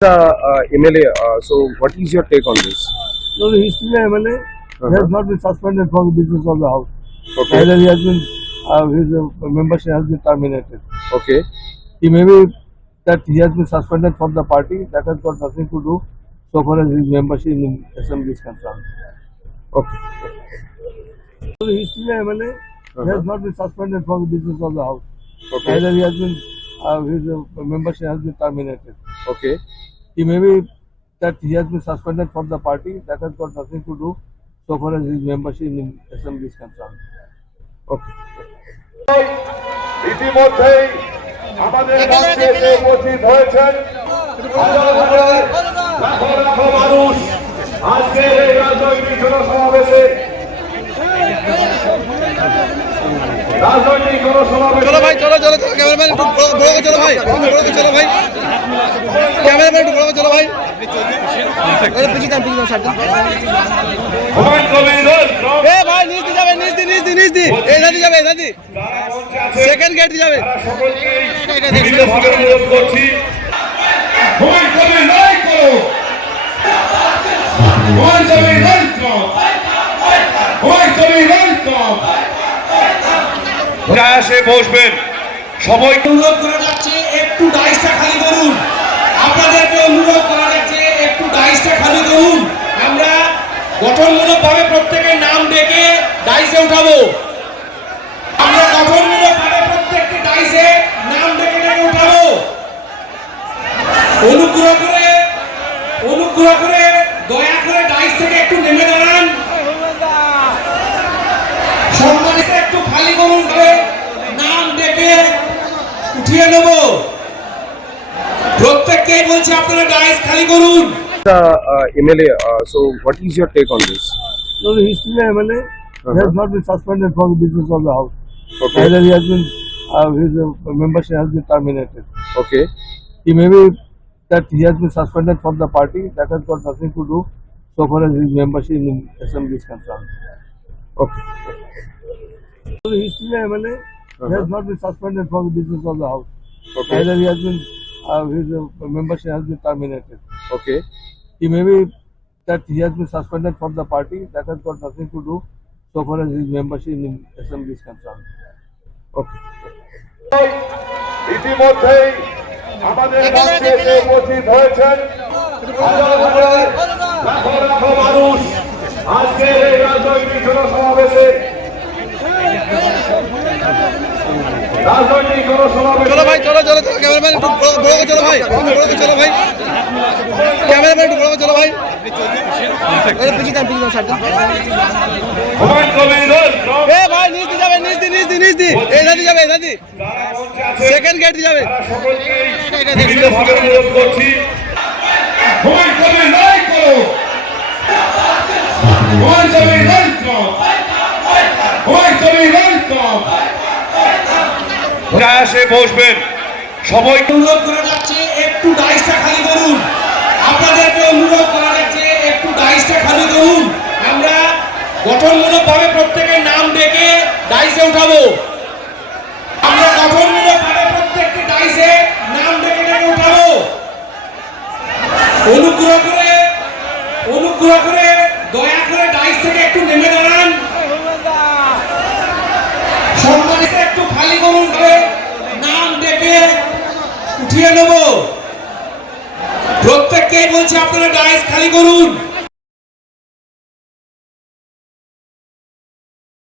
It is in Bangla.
MLA. So, what is your take on this? No, he's still an MLA. He has not been suspended from the business of the house. Okay. Neither he has been, his membership has been terminated. Okay. He may be that he has been suspended from the party. That has got nothing to do so far as his membership in assembly is concerned. Okay. So he's still an MLA. He has not been suspended from the business of the house. Okay. Neither he has been, his membership has been terminated. Okay. He may be that he has been suspended from the party. That has got nothing to do so far as his membership in assembly is concerned. Okay. ইতিমধ্যেই আমাদের মঞ্চে এসে উপস্থিত হয়েছেন হাজার হাজার লাখো লাখো মানুষ আজকে এই রাজনৈতিক জনসমাবেশে चलो भाई चलो चलो चलो कैमरामैन একটু বড় করে চলো ভাই বড় করে চলো ভাই ক্যামেরাম্যান একটু বড় করে চলো ভাই আরে পিছিয়ে যান সাইডটা এ ভাই নিচ দিয়ে যাবে নিচ দি এই দাদি যাবে দাদি সেকেন্ড গেট দিয়ে যাবে বিভিন্নভাবে অনুরোধ করছি ভয় কবে নাই করো ভয় কবে নাই করো ভয় কবে নাই করো আসে বসবেন সবাই অনুরোধ করা যাচ্ছে একটু ডাইসটা খালি করুন আপনাদেরকে অনুরোধ করা যাচ্ছে একটু ডাইসটা খালি করুন আমরা গঠনমূলকভাবে প্রত্যেকের নাম ডেকে ডাইসে উঠাবো আমরা গঠনমূলকভাবে প্রত্যেককে ডাইসে নাম ডেকে উঠাবো অনুগ্রহ করে দয়া করে ডাইস থেকে একটু নেমে দাঁড়ান সম্মানিত একটু খালি করুন নাম ডেকে উঠিয়ে নেব প্রত্যেককেই বলছি আপনারা ডাইস খালি করুন MLA. So, what is your take on this? No, he's still an MLA. He has not been suspended from the business of the house. Okay. Neither he has been, his membership has been terminated. Okay. He may be that he has been suspended from the party. That has got nothing to do so far as his membership in assembly is concerned. Okay. So he's still an MLA. He has not been suspended from the business of the house. Okay. Neither he has been, his membership has been terminated. Okay. He may be that he has been suspended from the party. That has got nothing to do so far as his membership in assembly is concerned. Okay. ইতিমধ্যেই আমাদের মঞ্চে এসে উপস্থিত হয়েছেন হাজার হাজার লাখো লাখো মানুষ আজকে এই রাজনৈতিক জনসমাবেশে চলো ভাই চলো চলো চলো ক্যামেরাম্যান একটু বড় করে চলো ভাই বড় করে চলো ভাই ক্যামেরাম্যান একটু বড় করে চলো ভাই আরে পিছিয়ে যান সাইডটা এ ভাই নিচ দিয়ে যাবে নিচ দি এই দাদি যাবে দাদি সেকেন্ড গেট দিয়ে যাবে বিভিন্নভাবে অনুরোধ করছি ভয় কবে নাই করো ভয় কবে নাই করো ভয় কবে নাই করো আসে বসবেন সবাই অনুরোধ করা যাচ্ছে একটু ডাইসটা খালি করুন আপনাদেরকে অনুরোধ করা যাচ্ছে একটু ডাইসটা খালি করুন আমরা গঠনমূলকভাবে প্রত্যেকের নাম ডেকে ডাইসে উঠাবো আমরা গঠনমূলকভাবে প্রত্যেককে ডাইসে নাম ডেকে উঠাবো অনুগ্রহ করে দয়া করে ডাইস থেকে একটু নেমে দাঁড়ান সম্মানিত একটু খালি করুন নাম ডেকে উঠিয়ে নেব প্রত্যেককেই বলছি আপনারা ডাইস খালি করুন